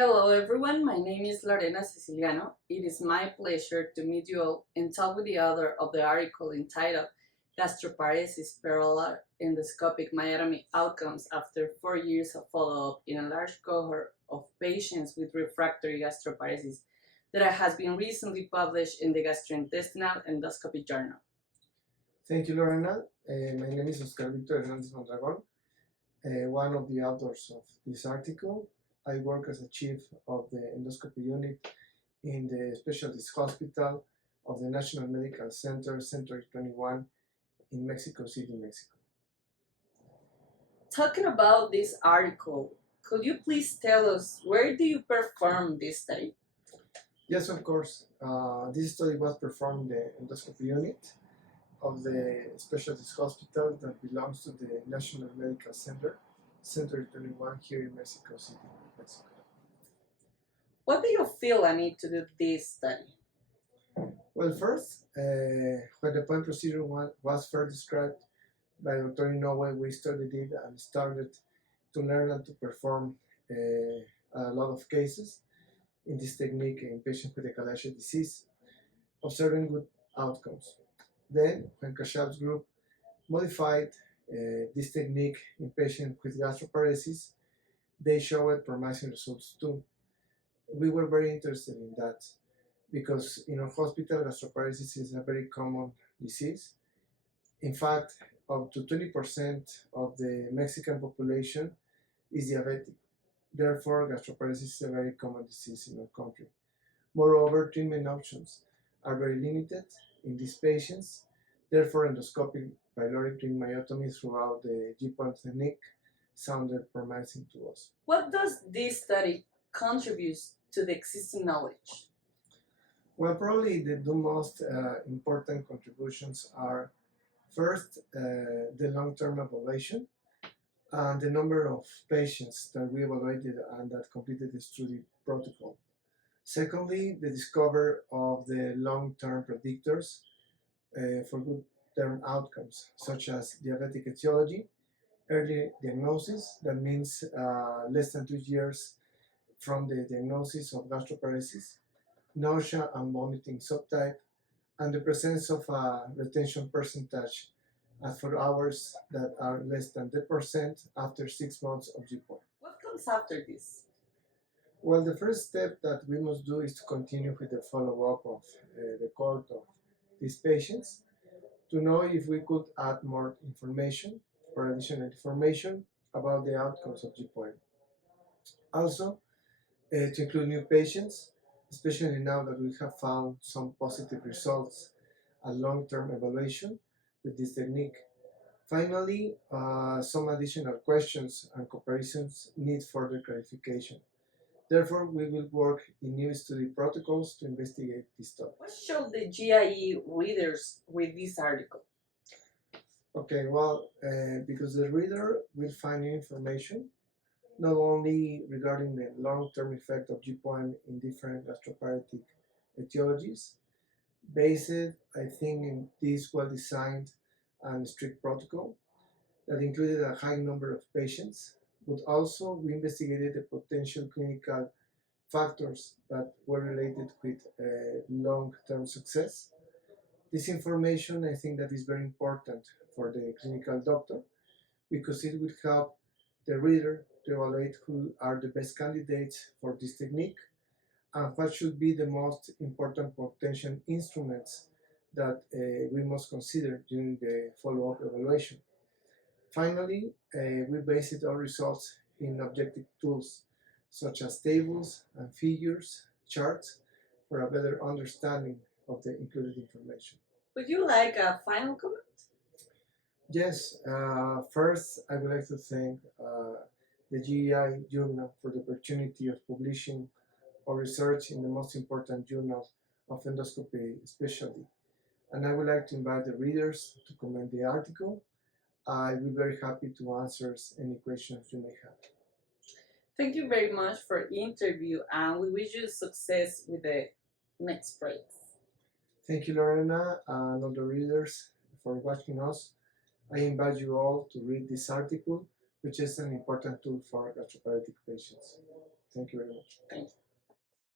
Hello everyone, my name is Lorena Siciliano. It is my pleasure to meet you all and talk with the author of the article entitled Gastroparesis, Peroral Endoscopic Myotomy Outcomes After 4 Years of Follow-up in a Large Cohort of Patients with Refractory Gastroparesis that has been recently published in the Gastrointestinal Endoscopy Journal. Thank you, Lorena. My name is Oscar Víctor Hernández Mondragón, one of the authors of this article. I work as a chief of the endoscopy unit in the specialist hospital of the National Medical Center, Center 21 in Mexico City, Mexico. Talking about this article, could you please tell us where do you perform this study? Yes, of course. This study was performed in the endoscopy unit of the specialist hospital that belongs to the National Medical Center, Center 21 here in Mexico City, Mexico. What do you feel I need to do this study? Well, first, when the point procedure was first described by Dr. Inoue, we studied it and started to learn and to perform a lot of cases in this technique in patients with echinacea disease, observing good outcomes. Then, when Kashab's group modified this technique in patients with gastroparesis, they showed promising results too. We were very interested in that because in our hospital, gastroparesis is a very common disease. In fact, up to 20% of the Mexican population is diabetic. Therefore, gastroparesis is a very common disease in our country. Moreover, treatment options are very limited in these patients. Therefore, endoscopic pyloric ring myotomy throughout the G-point technique sounded promising to us. What does this study contribute to the existing knowledge? Well, probably the two most important contributions are first, the long-term evaluation and the number of patients that we evaluated and that completed the study protocol. Secondly, the discovery of the long-term predictors for good term outcomes, such as diabetic etiology, early diagnosis, that means less than 2 years from the diagnosis of gastroparesis, nausea and vomiting subtype, and the presence of a retention percentage at 4 hours that are less than 10% after 6 months of G-point. What comes after this? Well, the first step that we must do is to continue with the follow-up of the cohort of these patients to know if we could add more information or additional information about the outcomes of G-point. Also, to include new patients, especially now that we have found some positive results at long-term evaluation with this technique. Finally, some additional questions and comparisons need further clarification. Therefore, we will work in new study protocols to investigate this topic. What should the GIE readers read this article? Okay, well, because the reader will find new information, not only regarding the long-term effect of G-point in different gastroparetic etiologies, based, I think, in this well-designed and strict protocol that included a high number of patients, but also we investigated the potential clinical factors that were related with long-term success. This information, I think, that is very important for the clinical doctor because it will help the reader to evaluate who are the best candidates for this technique and what should be the most important potential instruments that we must consider during the follow-up evaluation. Finally, we based our results in objective tools such as tables and figures, charts, for a better understanding of the included information. Would you like a final comment? Yes, first I would like to thank the GEI journal for the opportunity of publishing our research in the most important journal of endoscopy especially. And I would like to invite the readers to comment the article. I will be very happy to answer any questions you may have. Thank you very much for the interview and we wish you success with the next project. Thank you, Lorena, and all the readers for watching us. I invite you all to read this article which is an important tool for gastroparetic patients. Thank you very much. Thank you.